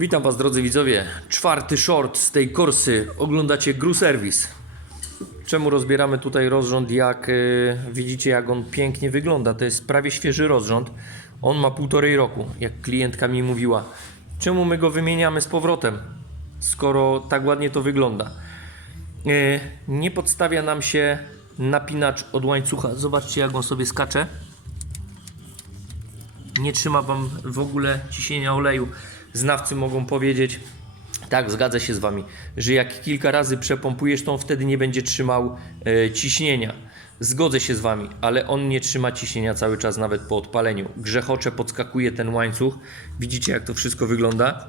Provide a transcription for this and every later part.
Witam Was drodzy widzowie. Czwarty short z tej korsy. Oglądacie Gru Service. Czemu rozbieramy tutaj rozrząd? Jak y, widzicie, jak on pięknie wygląda. To jest prawie świeży rozrząd. On ma półtorej roku, jak klientka mi mówiła. Czemu my go wymieniamy z powrotem, skoro tak ładnie to wygląda? Y, nie podstawia nam się napinacz od łańcucha. Zobaczcie, jak on sobie skacze nie trzyma Wam w ogóle ciśnienia oleju. Znawcy mogą powiedzieć, tak, zgadzę się z Wami, że jak kilka razy przepompujesz, to on wtedy nie będzie trzymał e, ciśnienia. Zgodzę się z Wami, ale on nie trzyma ciśnienia cały czas, nawet po odpaleniu. Grzechocze podskakuje ten łańcuch. Widzicie, jak to wszystko wygląda?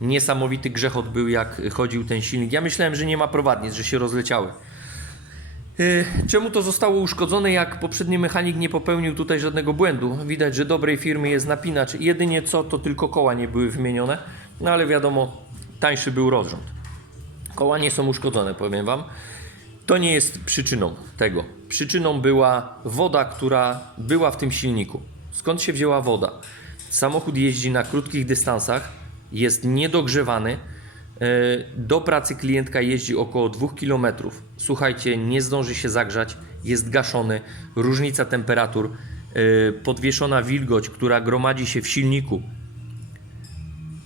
Niesamowity grzechot był, jak chodził ten silnik. Ja myślałem, że nie ma prowadnic, że się rozleciały. Yy, Czemu to zostało uszkodzone, jak poprzedni mechanik nie popełnił tutaj żadnego błędu? Widać, że dobrej firmy jest napinacz. Jedynie co, to tylko koła nie były wymienione, no ale wiadomo, tańszy był rozrząd. Koła nie są uszkodzone, powiem Wam. To nie jest przyczyną tego. Przyczyną była woda, która była w tym silniku. Skąd się wzięła woda? Samochód jeździ na krótkich dystansach, jest niedogrzewany. E, Do pracy klientka jeździ około 2 km. Słuchajcie, nie zdąży się zagrzać, jest gaszony, różnica temperatur, e, podwieszona wilgoć, która gromadzi się w silniku,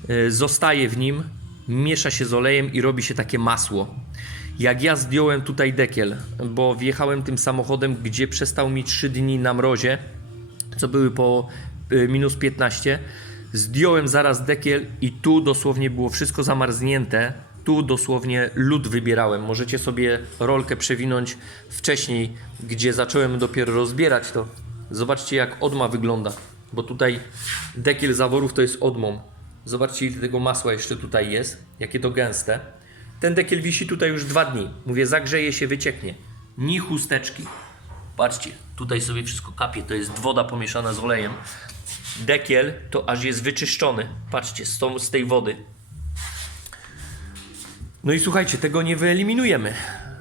e, zostaje w nim, miesza się z olejem i robi się takie masło. Jak ja zdjąłem tutaj dekiel, bo wjechałem tym samochodem, gdzie przestał mi 3 dni na mrozie, co były po minus 15, zdjąłem zaraz dekiel i tu dosłownie było wszystko zamarznięte. Tu dosłownie lód wybierałem. Możecie sobie rolkę przewinąć wcześniej, gdzie zacząłem dopiero rozbierać to. Zobaczcie jak odma wygląda, bo tutaj dekiel zaworów to jest odmą. Zobaczcie ile tego masła jeszcze tutaj jest, jakie to gęste. Ten dekiel wisi tutaj już dwa dni. Mówię, zagrzeje się, wycieknie. Ni chusteczki. Patrzcie, tutaj sobie wszystko kapie, to jest woda pomieszana z olejem. Dekiel to aż jest wyczyszczony. Patrzcie, z, tą, z tej wody. No i słuchajcie, tego nie wyeliminujemy.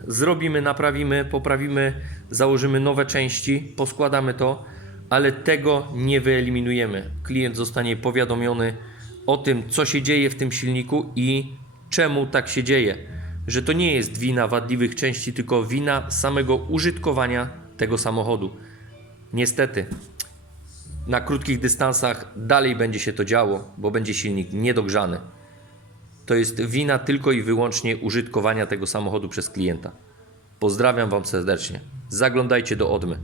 Zrobimy, naprawimy, poprawimy, założymy nowe części, poskładamy to, ale tego nie wyeliminujemy. Klient zostanie powiadomiony o tym, co się dzieje w tym silniku i czemu tak się dzieje. Że to nie jest wina wadliwych części, tylko wina samego użytkowania tego samochodu. Niestety, na krótkich dystansach dalej będzie się to działo, bo będzie silnik niedogrzany. To jest wina tylko i wyłącznie użytkowania tego samochodu przez klienta. Pozdrawiam Wam serdecznie. Zaglądajcie do Odmy.